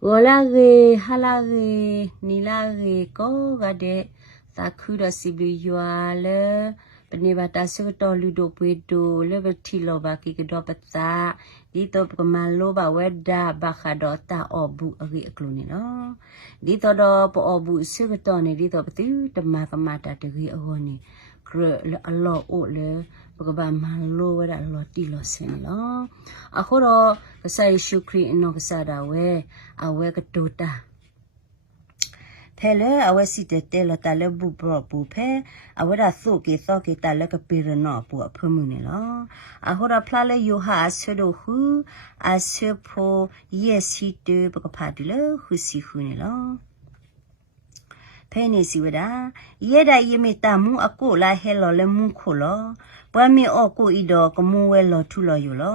我那个哈那个你那个高个的，啥去了是不有啊了？ปนิบัติสุดตอลุดปุยดูเลบทีโลบากิกดอปตาดีตบกมาโลบาเวดาบาคาดอตาอบุอริอกลุนี่เนาะดีตดอปอบุสุดตอนี่ดีตปติตมากมาตาตรีอโหนี่กรอัลลอฮ์โอเลปกบามาโลเวดาอัลลอฮ์ตีโลเซนเนาะอะโครกษายิสุคริสต์นอกษาดาเวอาเวกตูตาเพลเอาไว้สิเตลตาเลบุบรอปูเพเอาไว้ดาสุกิซอกิตาเลกปีรนอปูเพิ่มมือเนี่ยเนาะอาหัวพลาเลยูฮาอาเซโดฮูอาเซโพเยสิเตปกพาดิเลฮูสิฮูเนี่ยเนาะเพนี่สิวดาเยดายเมตามูอโกลาเฮลเลมุโคลปวามีอโกอีดอกมูเวลทุลอยู่ลอ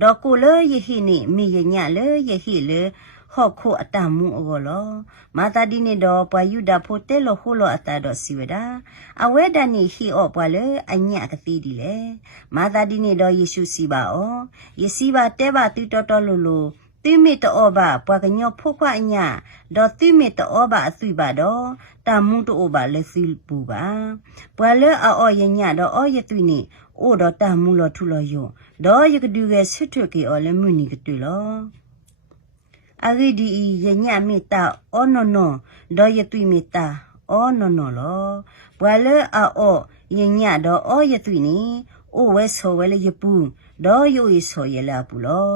ดอกโกเลยหินี่มียญะเลยหิเลဟော့ခိုအတမှုအောလောမာတာဒီနေတော့ပွာယူဒါဖိုတဲလဟိုလောအတာတော့စီဝဒအဝဲဒန်နီဟီအော့ပွာလေအညကတိဒီလေမာတာဒီနေတော့ယေရှုစီပါအောယေစီပါတဲပါတီတော်တော်လိုလိုတိမိတောဘာပွာကညောဖုခွအညတော့တိမိတောဘာအသိပါတော့တမှုတောဘာလေစီပူပါပွာလေအောယညတော့အောယသွိနေအိုတော့တမှုလောထုလောယောတော့ယကဒူရဲ့ဆွတ်ထွကေအောလေမှုနီကတူလောအဂိဒီယညမေတ္တာအောနောနောဒေါ်ယသွိမေတ္တာအောနောနောလောဘွာလေအောယညဒေါ်အောယသွိနီအိုဝဲဆောဝဲလေယပူဒေါ်ယိုယဆောယလာပူလော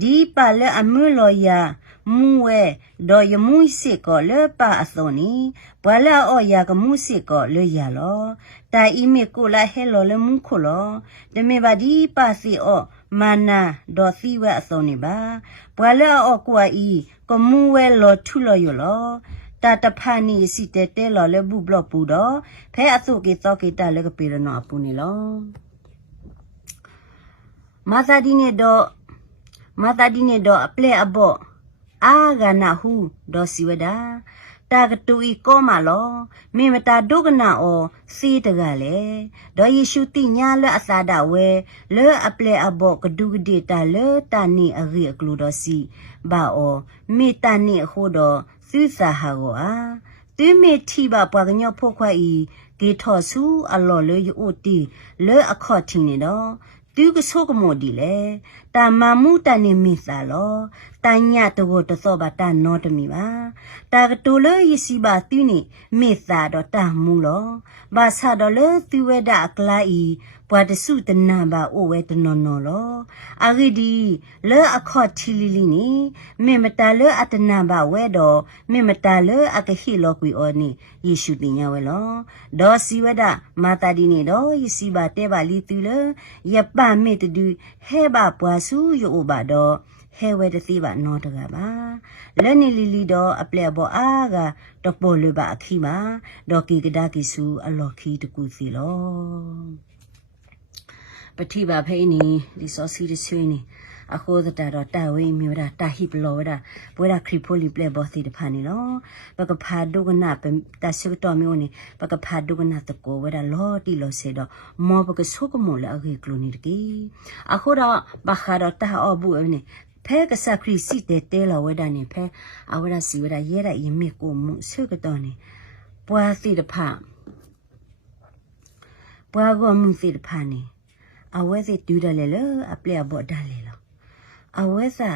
ဒီပါလေအမူလောယာမူဝဲဒေါ်ယမူစစ်ကောလေပါအသောနီဘွာလေအောယာကမူစစ်ကောလေရလောတိုင်အီမေကိုလာဟဲလောလေမူခိုလောဒမေဘာဒီပါစီအောမာနာဒေါ်စီဝဲအစုံနေပါဘွာလဲအော့ကွာဤကမူဝဲလောထုလောရလောတာတဖာနီစီတဲတဲလောလဲဘူးဘလော့ပူတော့ဖဲအစုကေသောကေတလဲကပေရနောအပူနေလောမာသာဒီနေတော့အပလက်အဘော့အာဂနာဟုဒေါ်စီဝဒါတာကတူဤကောမလောမေမတာဒုကနာအောစီတကလေဒေါ်ယေရှုတိညာလအသာဒဝဲလေအပလေအဘောကဒုကဒေတာလေတာနီအဂိအကလူတော်စီဘာအောမေတာနီဟိုတော်စီစာဟာကိုအာတိမေတိဘာပွားကညောဖို့ခွာဤဂေထောဆူအလော်လေယိုတီလေအခေါ်တီနေတော့သူကဆိုကမောဒီလေတာမမှုတန်နေမိစာလောတညာတကိုတသောဘာတနောတမီပါတာကတူလေယစီဘာတိနေမိစာတော့တမှုလောဘာသာတော့လေသူဝဲဒအကလာဤပွားတစုတနာဘာအိုဝဲတနော်နော်လောအာဂီဒီလေအခေါ်တီလီလီနီမေမတာလေအတနာဘာဝဲတော့မေမတာလေအကဟီလောကွီအောနီယေရှုတင်ညာဝဲလောဒေါ်စီဝဒမာတာဒီနေတော့ယစီဘာတဲဘာလီတူလေယပမေတဒူဟဲဘာပွားစုယောဘာတော့ဟဲဝဲတသိဘာနော်တကပါလဲနီလီလီတော့အပလက်ဘောအာကတော့ပေါ်လေဘာအခီမာဒေါ်ကီကဒါကီစုအလော်ခီတကူစီလောပတိဘာဖိနီဒီစောစီရဆွေးနေအခုတာတော့တာဝေးမျိုးတာတာဟိပလောတာဘွေတာခရီပိုလီပလက်ဘောစီတဖာနေနော်ဘကဖာဒုကနာပတာဆုတော်မျိုးနေဘကဖာဒုကနာတကိုဝဲတာလောတီလောစေတော့မောဘကဆုကမောလာအခေကလိုနေတကီအခုတော့ဘခါတော့တာအဘူးအနေဖဲကစခရီစီတဲလောဝဲတာနေဖဲအဝရစီဝဲတာရဲတာယမေကိုမှုဆုကတော့နေပွားစီတဖာပွားကောမှုစီတဖာနေအဝဲစီတူတယ်လေအပလက်ဘောဒါလေလောအဝဲစာ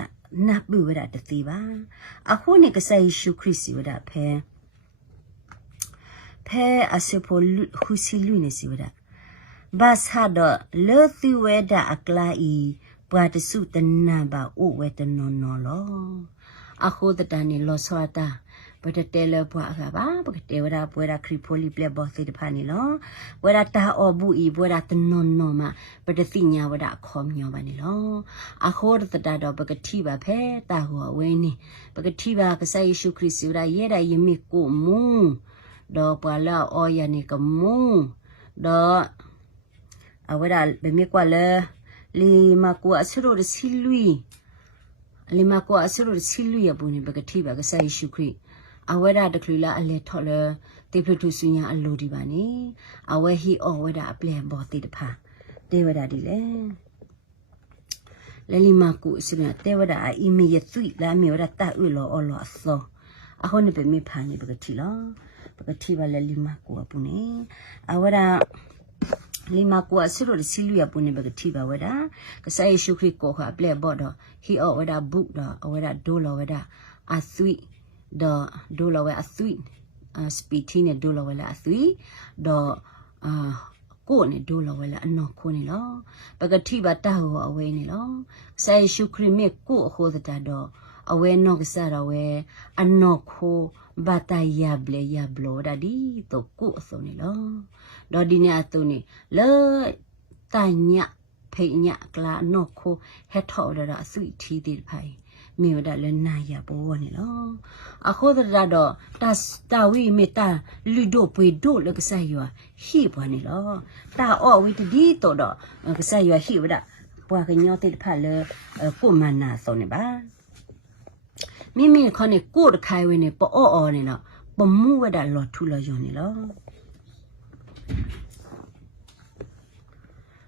နပ်ဘူးဝရတတိပါအခုနေကစားယေရှုခရစ်စီဝရဖဲအစပိုခုစီလူနေစီဝရဘာသာတော့လေသီဝဲဒါအကလာဤဘွာတစုတနာပါအိုဝဲတနော်နော်လောအခုတတန်နေလောဆွာတာဘတ်တဲလဘွာကပါဘကတဲဝရဘွေရာခရီပိုလီပလက်ဘောစီတဖာနေလောဘွေရာတာအောဘူးဤဘွေရာတနော်နော်မှာဘတသိညာဝရခေါမျောပါနေလောအခုတတတော့ဘကတိပါဖဲတာဟောဝဲနေဘကတိပါကစားယေရှုခရစ်စီရာရဲတာယမိကိုမူတော့ပွာလာအော်ယနေကမူတော့အဝရဘမေကွာလေလီမကွာဆရိုရစီလူလီမကွာဆရိုရစီလူရဘူးနေဘကတိပါကစားယေရှုခရစ်အဝဲရတကလူလာအလဲထော်လေတေဖလထုစညာအလိုဒီပါနေအဝဲဟီအော်ဝဲတာအပလန်ဘောတေတဖာတေဝဒဒီလေ le lima ku sina te wada imi ye tui la mi wada ta u lo o lo so a ho ne be mi pha ni bagati lo bagati ba le lima ku apu ne a wada lima ku asiro le silu ya pu ne bagati ba wada ka sai shukri ko ha ple bo do hi o wada bu do wada do lo wada a tui do lo wa a tui speaking ne do lo wala a tui doကိုနဲ့ဒိုလဝဲလာအနော်ခိုးနေလောပကတိပါတာဟောအဝဲနေလောဆိုင်ရှုခရမေကိုအခိုးတတော်အဝဲနော်ကစားတော်ဝဲအနော်ခိုးဘာတယဘလေယဘလောဒါဒီတော့ကိုအစုံနေလောဒေါ်ဒီနေအတုန်နေလေတညဖိညကလာနော်ခိုးဟက်ထော်ရအစွိထီးတဲ့ဖိုင်မြေဝဒလည်းနာရပေါ်နေလောအခုတရတော့တာဝိမေတာလူဒိုပွေဒိုလကဆာယဟိပွားနေလောတာအောဝိတဒီတော့ကဆာယဟိဝဒပွားကညောတဲ့ဖတ်လေကိုမနာစုံနေပါမိခနဲ့ကိုတခိုင်ဝင်းနေပေါ်အော်နေတော့ပမှုဝဒလော်ထူလော်ယွန်နေလော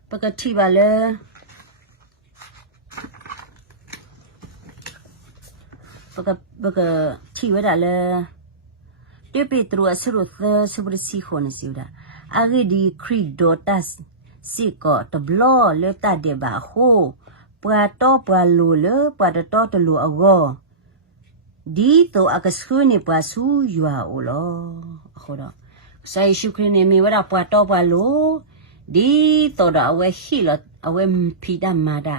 ပကတိပါလေဘကချီဝဒါလေတေပီထရအစရုသစဘရစီခွန်စီဝဒါအဂီဒီခရီဒိုတတ်စီကောတဘလောလေတတဲ့ဘာဟိုပွာတော့ပွာလိုလေပွာတော့တလူအကောဒီတော့အကစခုနေပွာဆူယွာအိုလောအခုတော့ဆိုင်ရှုခရနေမီဝဒါပွာတော့ပွာလိုဒီတော့အဝဲဟီလောအဝဲဖီဒမာဒါ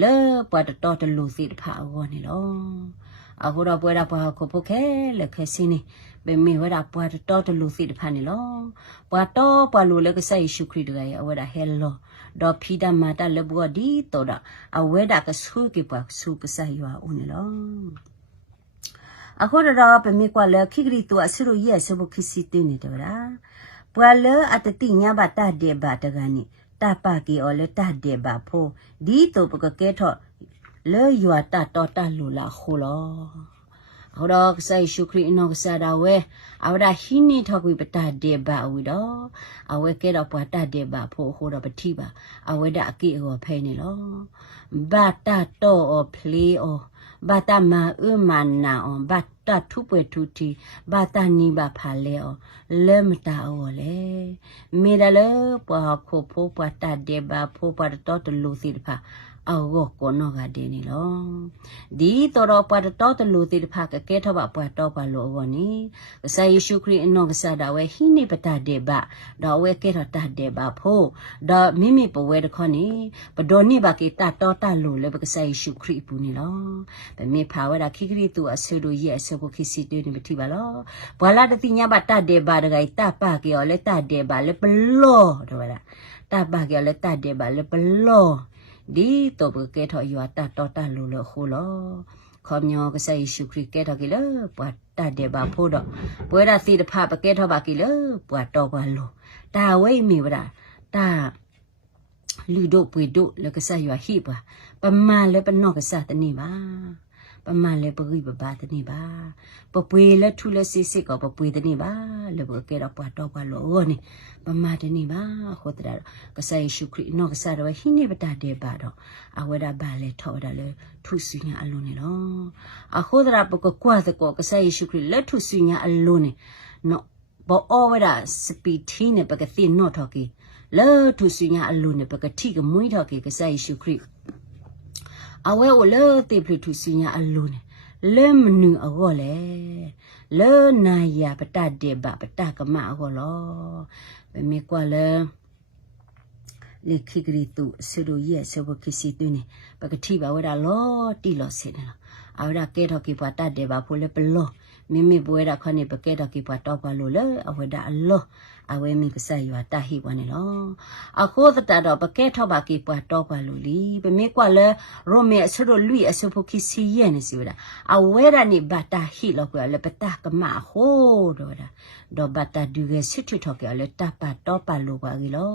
လေပွာတော့တလူစီတဖာအောနေလောအခုတော့ပွဲတာပွားခုပုခဲလက်ခဲစင်းနေပေမေဝဒါပွားတော့တလူစီတဖာနေလောပွားတော့ပွားလူလက်ကဆိုင်ရှုခရီတကရဲ့အဝဒါဟဲလောဒေါ်ဖီဒမာတာလဘောဒီတော့အဝဒါကဆူကေပွားဆူကဆိုင်ရွာဦးနေလောအခုတော့ပေမေကွာလက်ခိကရီတူအစရရဲ့ဆဘခိစီတင်းနေတယ်ဗလားပွားလေအတတိညာဘတာဒေဘတကနေတပါကီအော်လေတဒေဘဖို့ဒီတော့ပကကဲထော့လေယွာတာတော်တာလူလာခိုးလောဟောတော့ဆိုင်ရှုခရီနောကစားတာဝဲအဝဒဟင်းနေထောက်ပြီးပတာဒေဘဝီတော့အဝဲကဲတော့ပွားတာဒေဘဖို့ဟိုတော့ပတိပါအဝဲဒအကိအောဖဲနေလောဘာတာတော့ဖလီအောဘာတာမာမနာအောဘာတာထုပွေထုတီဘာတာနီဘာဖာလေအောလဲမတာအောလေမေရလေပွားခိုဖို့ပွားတာဒေဘဖို့ပွားတော့တလူစီတဖာအောကိုနောကဒီနီလောဒီတော်ပွားတော့တလူတိတဖာကကဲထဘပွားတော့ပါလို့ဘောနီဆိုင်ယေရှုခရစ်အနောကစားတာဝဲဟိနေပတာဒေဘတော့ဝဲကဲတော့တတ်တယ်ပါဖို့တော့မိမိပဝဲတခေါနီဘဒိုနိဘကေတတော်တလူလေပကဆိုင်ယေရှုခရစ်ပူနီလောဗမေဖာဝဲတာခိခရစ်သူအဆေတို့ရဲ့အဆေကိုခိစီတွေနေမတိပါလောဘွာလာတတိညာဘတတ်တယ်ပါတကယ်တပါကေော်လေတတ်တယ်ပါလေပလောတော့လားတပါကေော်လေတတ်တယ်ပါလေပလောဒီတော့ဘကဲထော်ရွာတတော်တလူလို့ခိုးလောခေါမျောကဆိုင်ရှုခရစ်ကဲထော်ကီလပွာတတ်တယ်ပါဖို့တော့ပွဲရစီတဖပကဲထော်ပါကီလပွာတော်ပါလို့ဒါဝိမီဝဒဒါလူတို့ပွေတို့လကဆိုင်ရွာဟိပါပမာလည်းပနော့ကစားတနေပါပမာလည်းပဂိပပါတနေပါပပွေလည်းထူလည်းစစ်စစ်ကောပပွေတနေပါလေဘကဲတော့ပွာတော်ပါလို့နေပမာတနေပါဟိုတရကဆိုင်ရှုခရစ်နော့ကစားတော့ဟိနေပတာတဲ့ပါတော့အဝဒဘာလေထော်တယ်လေထုစညာအလုံးနေတော့အခုတရပကကွာတဲ့ကောကဆိုင်ရှုခရစ်လက်ထုစညာအလုံးနေနော်ဘောအဝဒစပီတီနေပကတိနော့ထော်ကီလေထုစညာအလုံးနေပကတိကမွေးထော်ကီကဆိုင်ရှုခရစ်အဝဲကိုလေတေပလထုစညာအလုံးနေလဲမနူအောလေလဲနာယပတတေဘပတကမအောလောဘယ်မေကွာလဲလေခိဂရီတုဆရူရဲ့ဆဘခိစီတွင်းနေပကတိပါဝဒါလောတီလောစင်နေလားအဝဒါကဲတော့ကိပတတေဘဖိုလေပလောမိမိဘွဲတာခနဲ့ပကဲတော့ကိပတော့ပါလို့လေအဝဒါအလောအဝဲမင်းကဆက်ရွာတဟိဝနေလောအခုတတတော့ပကဲထောက်ပါကိပွားတော့ပါလို့လီပမေကွာလဲရိုမေအစရလွီအစဖုခိစီရဲ့နေစီဝဒအဝဲရနေဘတာဟိလောက်ကွာလဲပတကမဟိုးတော့ဒါတော့ဘတာဒူရဲ့စစ်ထွထောက်ကလဲတပါတော့ပါလို့ကွာကြီးလော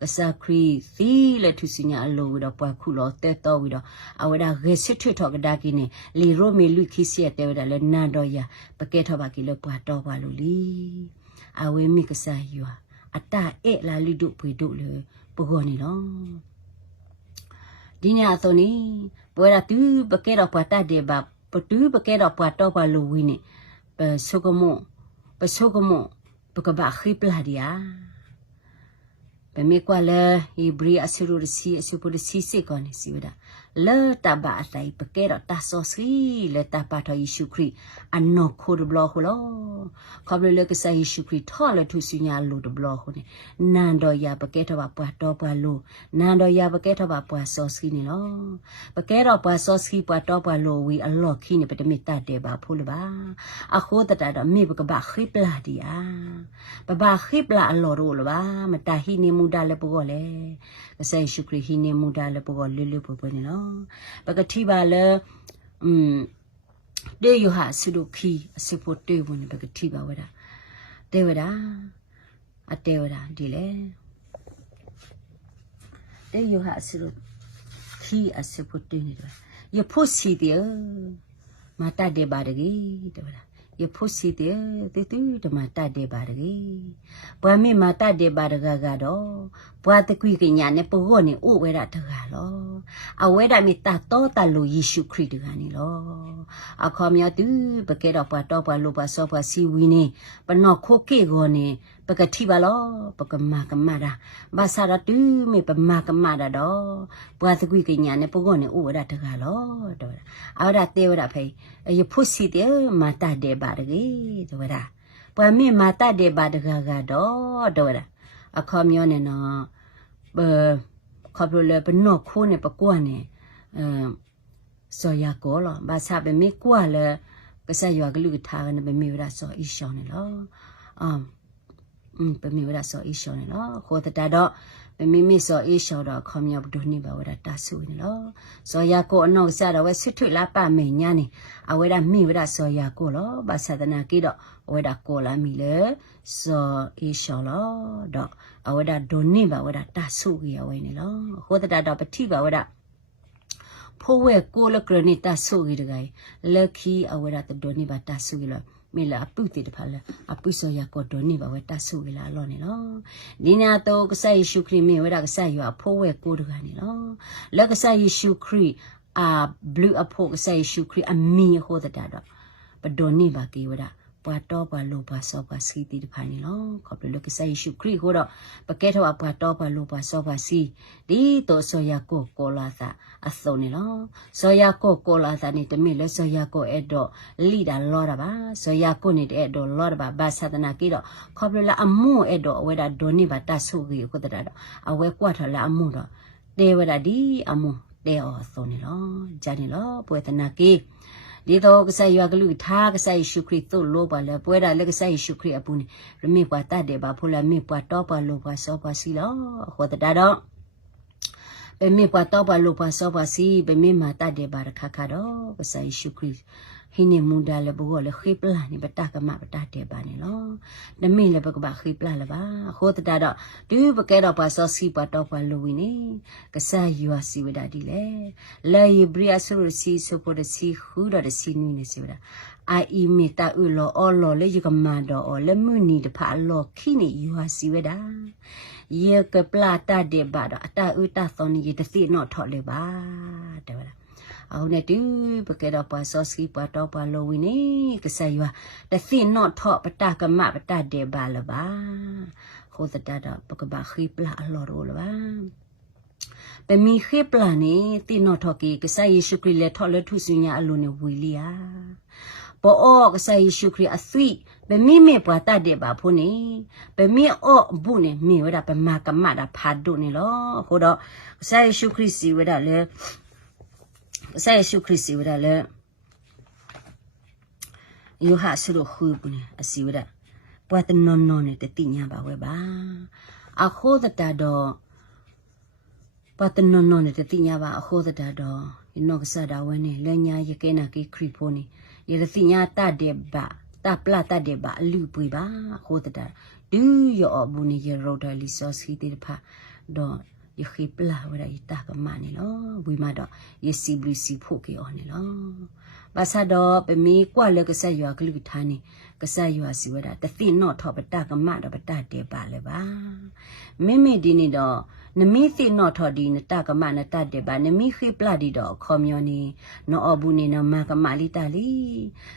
ကစခရီသီလဲသူစညာအလိုတော့ပွားခုလောတဲတော့ပြီးတော့အဝဲဒါရဲ့စစ်ထွထောက်ကဒါကိနေလီရိုမေလူခိစီရဲ့တဲဝဒလဲနာတော့ရပကဲထောက်ပါကိလဲပွားတော့ပါလို့လီအဝဲမိကစားရွာအတအဲ့လာလူတို့ဖွေတို့လေပကောနေလော ဒီနေ့အစောနေပွဲရတူပကဲတော့ပွားတတ်တယ်ပါပတူပကဲတော့ပွားတော့ပါလို့ဝင်းနေပဆုကမောပကဘာခိပလာဒီယာပမေကွာလေဟီဘရီအဆရူစီအဆပူစီစေကောနေစီဝဒလေတဘာအတိုင်းပကဲတော့တဆောစီလေတပါတော်ယေရှုခရစ်အနောခိုဒဘလခလောခဘလေကဆာယေရှုခရစ်ထော်လေသူစညာလို့ဒဘလခနေနန်တော်ရပကဲတော့ပါပွားတော့ပါလို့နန်တော်ရပကဲတော့ပါပွားဆောစီနေလောပကဲတော့ပွားဆောစီပွားတော့ပါလို့ဝီအလော့ခိနေပတမီတတ်တယ်ပါဖိုးလပါအခုတတတော့မေပကဘာခိပလာဒီယာပဘာခိပလာအလော်ရိုလပါမတာဟိနေမူဒါလေပေါ်လေကဆာယေရှုခရစ်ဟိနေမူဒါလေပေါ်လေလေပေါ်နေလောပကတိပါလေတေယဟာဆုဒုခီအစဖို့တေဝင်ပကတိပါဝဒတေဝဒအတေဝဒဒီလေတေယဟာဆုဒုခီအစဖို့တေနေတယ်ယဖို့စီတယ်မတတ်တယ်ပါတကြီးတေဝဒယဖို့စီတယ်တေတူဓမ္မတတ်တယ်ပါတကြီးဘွာမေမတတ်တယ်ပါတကကတော့ဘွာတကွိကညာနဲ့ပေါ်နေအိုဝဲတာတကားလောအဝဲတာမိတာတော့တလူယေရှုခရစ်တကနေလောအခေါ်မြတ်သူပကဲတော့ပွားတော့ပွားလို့ပွားစောပွားစီဝီနေပနော့ခိုကေကိုနေပကတိပါလောပကမကမတာဘာသာရတူမေပမကမတာတော့ဘွာတကွိကညာနဲ့ပေါ်နေအိုဝဲတာတကားလောတော့အော်ဒါတေဝရဖေယဖို့စီတယ်မတတ်တယ်ပါတကြီးတော့ဒါပွားမေမတတ်တယ်ပါတကားကတော့တော့အခေါ်မျိုးနဲ့နော်ခေါ်ပြလဲပနော့ခိုးနဲ့ပကွာနဲ့စောရကောလောဘာသာပဲမေကွာလဲကစားရွာကလူထားကနေပဲမေဝရစောအီရှောင်းနေလောပဲမေဝရစောအီရှောင်းနေလောခေါ်တဲ့တော့ပဲမေစောအီရှောင်းတော့ခေါ်မျိုးဘဒုနေပါဝရတဆူနေလောစောရကောအနောက်စားတော့ဝဲဆွထွလာပါမေညာနေအဝဲရမေဝရစောရကောလောဘာသာတနာကိတော့အဝဲရကောလာမီလေစောအီရှောင်းလောတော့အဝဲရဒုနေပါဝရတဆူကြီးအဝဲနေလောခေါ်တဲ့တော့ပတိပါဝရဖိုးဝဲကိုလကရနီတဆူကြီးတကယ်လက်ခီအဝဲရတဒိုနီပါတဆူကြီးလောမေလာအပုတိတဖာလာအပုစောရကောဒိုနီပါဝဲတဆူကြီးလာလောနေလောဒီနာတော့ကဆာယေရှုခရစ်မေဝဲရကဆာရွာဖိုးဝဲကိုတကနေလောလက်ကဆာယေရှုခရစ်ဘလူးအဖို့ကဆာယေရှုခရစ်အမီဟိုတတာတော့ပဒိုနီပါကေဝဲပွားတော့ပွားလို့ပွားစောပွားစီတီတဖာနေလောခေါပလလကဆာယေရှုခရစ်ဟိုတော့ပကဲတော့ပွားတော့ပွားလို့ပွားစောပွားစီဒီတော့စောရကိုကိုလာသာအစုံနေလောစောရကိုကိုလာသာနေတမီလဲစောရကိုအဲ့တော့လီတာလောတာပါစောရကိုနေတဲ့အဲ့တော့လောတာပါဘာသာတနာကြီးတော့ခေါပလလအမှုအဲ့တော့အဝဲတာဒိုနေပါတဆုကြီးကိုတတာတော့အဝဲကွာထလာအမှုတော့တေဝတာဒီအမှုတေအောစုံနေလောဂျာနေလောပွေတနာကြီးဒီတော့ကစားရွာကလူထားကစားယေရှုခရစ်တို့လို့ပါလေပွဲတာလက်ကစားယေရှုခရစ်အပူနေရမေပွားတတ်တယ်ပါဖိုလာမေပွားတော့ပါလို့ပါစောပါစီလောဟောတာတော့ဗမေပွားတော့ပါလို့ပါစောပါစီဗမေမာတတ်တယ်ပါခါခါတော့ကစားယေရှုခရစ်ဟိနေမူဒါလေဘောလေခိပလာနေပတကမပတတယ်ပါနေလောနမေလေဘကဘာခိပလာလပါဟောတာတော့ဒီပကဲတော့ပါစောစီပါတော့ပါလို့ဝီနေကစားယူအစီဝဒဒီလေလေဘရီအဆူစီစပိုဒစီခူဒရစီနီနေစီဝဒအိုင်မီတာဥလောအော်လောလေယကမန်တော့လေမူနီတဖာလောခိနေယူအစီဝဒယေကပလာတာဒေဘာတော့အတာဥတာသောနီတသိနော်ထော်လေပါတဲ့အော်နေတူပကဲတော့ပါစောစီပါတော့ပါလိုဝီနေကစားရွာတသိနော်ထော့ပတကမပတတဲ့ပါလပါခိုးတတာပကဘာခိပလာအလော်ရိုလပါပမီခိပလာနေတိနော်ထော့ကီကစားယေရှုခရစ်လက်ထော့လက်ထုစညာအလိုနေဝီလီယာပေါ်အောကစားယေရှုခရစ်အသွိပမီမေပွားတတဲ့ပါဖို့နေပမီအောဘူးနေမေဝဒပမာကမတာဖာဒုနေလောဟိုတော့ကစားယေရှုခရစ်စီဝဒလေဆာယေရှုခရစ်စီဝရလေယောဟာဆရုခုပုန်အစီဝရပွားတနော်နော်နဲ့တတိညာပါဝဲပါအခုတတတော့ပွားတနော်နော်နဲ့တတိညာပါအခုတတတော့ဒီနောက်ကစားတာဝဲနဲ့လဲညာရကဲနာကိခရီဖိုနေရတတိညာတတဲ့ပါတပလာတတဲ့ပါအလူပွေပါအခုတတဒူရောဘူးနေရရိုဒလီဆောစီတေဖာတော့ယခိပလာဝရဤတာကမနေလောဝိမတော့ယစီဘလစီဖို့ကေအော်နေလော ภาษาดอเป็นมีกว่าเลยก็ใส่ยัวกลึกทานี่ก็ใส่ยัวสิวดาแต่ตีนอทอปตากะมะดอปตาเดบาเลยบ้าไม่ดีนี่ดอนมีตีนอทอดีนตากะมะนตาเดบานมีขีปลาดีดอคอมยอนีนออบุนีนมากะมะลิตาลี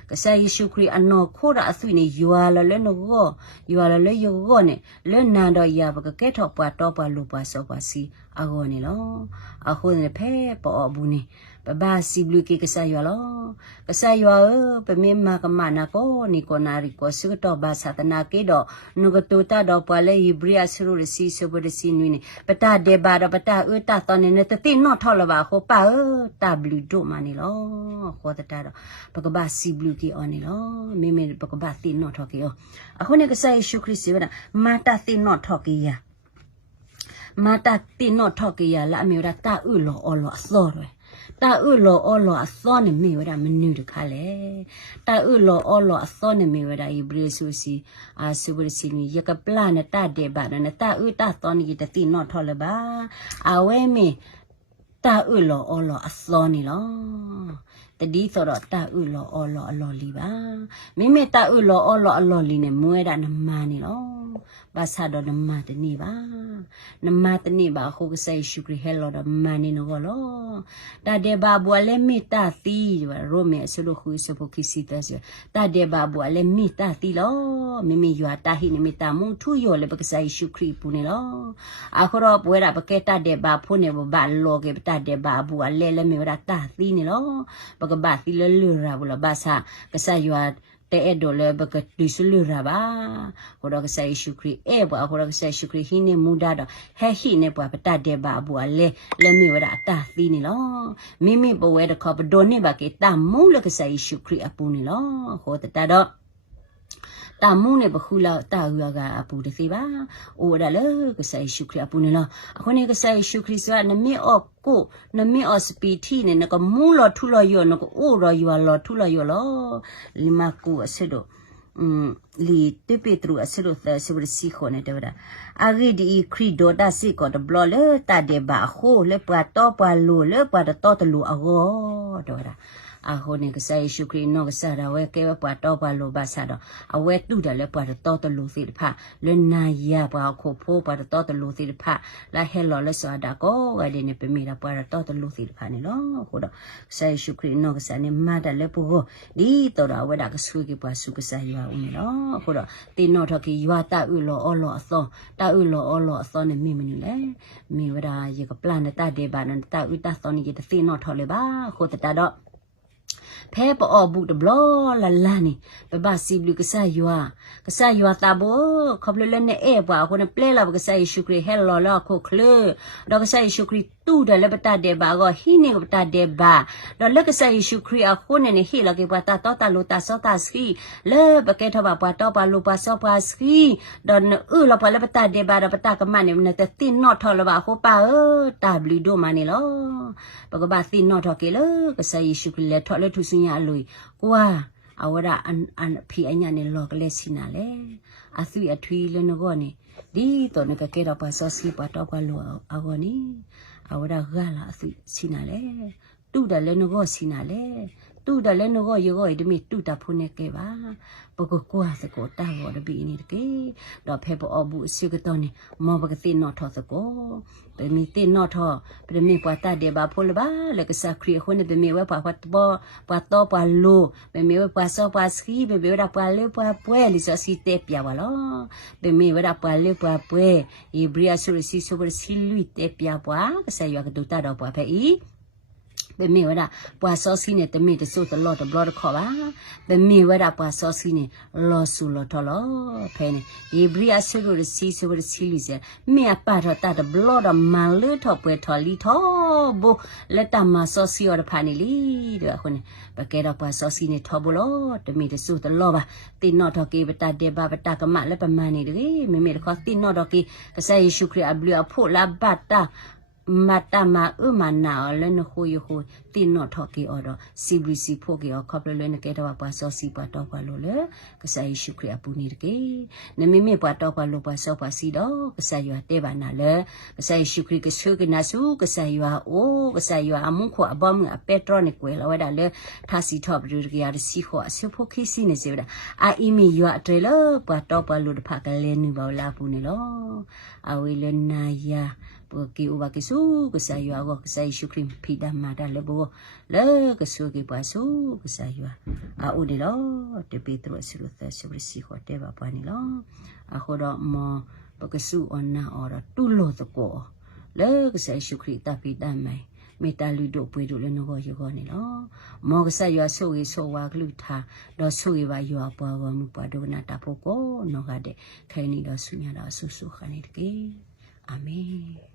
ก็ใส่เยซูคริสต์อันนอโคราอสุนี่ยัวละเลนโกยัวละเลโยโกเนี่ยเลนนาดอยาบกะเกทอปะตอปะลูปะซอปะซีอากอนี่ลออะโคเนี่ยเพปออบุนีปะบาซิบลูกิกะใส่ยัวลอกะใส่ยัวเปเมมากะมะนาโกนิโกนาริโกซึกตอบาสาตนาเกดอนุกตูตาดอปะเลฮิบริอาสรุรซีซบดซีนุนี่ปะตาเดบาดปะตาตาตอนเนี่ยตะตินอทอละบาโคปะตาบลูโดมานี่ลอโคตะตาดปะกะบาซิบลูกิออนี่ลอเมปะกะบาตินอทอเกออะโคเนี่ยกะใส่เยซูคริสต์วะนะมาตาตินอทอเกยามาตาตินอทอเกยาละเมวดาตาอุลออลอซอรตาอุลออลอซอเนี่ยเมวดามนูดคาเลตาอุลออลอซอเนี่ยเมวดาอิบริสุซีอาสุบริสินียกะปลานะตาเดบานะตาอุตาตอนนี้ตะตินอทอละบาอาเวเมตาอุลออลอซอนี่ลอแต่ดีสอดตาอุลออลอลอลีบาเมตาอุลออลอลอลีเนี่ยมวยดานมานี่ลอบาซาดอนมาตนี่บานมาตนี่บาโคกไซชุกริเฮลอดมานี่นกลอตาเดบาบัวเลมิตาตีว่าโรเมสโลคุสโปคิซิตาเซตาเดบาบัวเลมิตาตีลอเมยัวตาหินเมตามุทุยอเลบกไซชุกริปุเนลออาครอปเวราบกตาเดบาพุเนบบาโลเกตาเดบาบัวเลเมวราตาตีนี่ลอบกบาตีเลลือราบุลบาซากไซยัวแต่เอดอลเลยบกดิสลูราบาโคดอกไซชุครีบ่โคดอกไซชุครีหินเนมูดาดเฮหินเนปะปะตาเดบาบัวเลมีวดาตาตีนี่ลอมิปเวดคอบโดนี่บาเกตามูลกไซชุครีอปูนี่ลอโคตตาดอตามูเนี่ยบคุลาตาหัวกาอปูเดฟิบาโอดาเลก็ใส่ชุครีอปูเนี่ยละคนนี้ก็ใส่ชุครีสว่านมีออกกูนมีออสปีทีเนี่ยนก็มูลอทุลอยนก็โอรอยลอทุลอยลอลิมากูเสดลีเตเปตรูเสดเตเสบริซิโคเนี่ยเดวดาอารีดีครีโดดาซิก็ดบลอเลตาเดบาโคเลปะตอปะลูเลปะตอตลูอโกเดวดาอาโหเนี่ยก็ใส่ชุกรีนอกก็ใส่เราเวเก็บปะตอปะลูบาซาดอเอาเวตุดาเลปะตอตลูสิพะเลนายาปะโคโพปะตอตลูสิพะลาเฮลอเลสวาดาโกไว้เนี่ยเป็นมีละปะตอตลูสิพะเนี่ยเนาะโคดใส่ชุกรีนอกก็ใส่เนี่ยมาดาเลปุโกดีตัวเราเวดาก็สุกิปะสุกใส่ยาอุ้มเนาะโคดตีนอทอกิยาตาอุลออลอซอตาอุลออลอซอเนี่ยมีมันอยู่แลมีเวดาเยกับปลาเนตาเดบานันตาอุตาซอนี่จะตีนอทอเลยบ้าโคตตาดอแพ้ปอบุดบลอลาลานี่ไปบาซิบลูกษายัวตาโบขบเลนเอบ่าคนเปลลาบกษาชุกรีเฮลลอลาโคเคลดอกษาชุกรีตูดเลบตาเดบาก็ฮินี่กับตาเดบาดอกเลกษาชุกรีอะคนเนี่ยฮิลาเกปตาตอตาลูตาซอตาสกีเลบเกทบาปาตอปาลูปาซอปาสกีดอนลปาเลบตาเดบาดปตากะมันเนี่ยมันแต่ตินนอทอลบาโคปาตาบลิโดมานี่ลอปกบาตินนอทอเกเลกษาชุกรีเลทอเลทุสิญาลุยกว่าเอาวะอันพี่อันเนี่ยลอกเลสินาเลอาสุยทวีเลนโกนี่ดีตอนนี้ก็เกดปาซอสีปาตอปาลูเอากนี่เอาวะกาลาสุสินาเลตูดาเลนโกสินาเลตูดาเลนโกโยโกอิดมิตูตาพูเนเกบาปกกัวสะโกตาโกดบีนี่เกดอเพปอบุสิกตอนี่มอปกตินอทอสะโกเปมีตินอทอเปมีปาตาเดบาโพลบาเลกสะครีคนเปมีเวปาปัตบอปาตอปาโลเปมีเวปาซอปาสกีเปมีเวดาปาเลปาปวยลิซอสิเตปยาวาลอเปมีเวดาปาเลปาปวยอิบริอาสุรสิโซบรสิลุยเตปยาวากษายกตุตาดอปาเพอีเป็นมีว่าปัวซอสเนี่ยแต่มีแต่สู้ตลอดบลอดขอบ้าเป็นมีว่าปัวซอสเนี่ยลอสูลอทอลอเพนเอบริอาสุรสีสุรสีลิเซมีอปาทอตาดบลอดมาเลทอปเวทอลีทอโบเลตามาซอสีอร์พานิลีเดี๋ยวคนปะเกดปัวซอสเนี่ยทอบลอแต่มีแต่สู้ตลอดบ้าตินนอทอกีเบตาเดบาเบตากะมะและประมาณนี้เลยไม่มีข้อตินนอทอกีก็ใส่ชุกรีอับลิอาพูลาบัตตา มาตามามาหนาวแล้วนะคุยคุยตีนอทอกีออดซีบริซีพวกอคอบเลยนะเกตว่าปัสสีปัตอกว่าโลเลยก็ใส่ชุกรีอาปูนิรเกนไม่ปัตอกว่าโลปัสปัสสีดอก็ใส่ยัวเตบานาเลยก็ใส่ชุกรีก็ชุกนาสูก็ใส่ยัวโอ้ก็ใส่ยัวอามุขวาบอมอะเปโตรนิกเวลว่าได้เลยทาสีทอบดูรีอาร์สีขวาสิพวกขี้สีเนี่ยสิวดาอาอีมียัวเทเลปัตอกว่าโลดพักเลนึบาลาปูนิโลอาวิเลนายาki uba ki su ke sayu ago ke sayu shukrim pida mada lebo le ke su ki pa su ke sayu a u ni lo te petro siru ta sobre si ho te ba pa ni lo a ho do mo pa ke su onna ora tu lo to ko le ke sayu shukri ta pida mai me ta lu do pwe do le no go yo go ni lo mo ke sayu a so yi so wa glu tha do so yi ba yo pa go mu pa do na ta pho ko no ga de khai ni do su nya da su su kha ni ke amen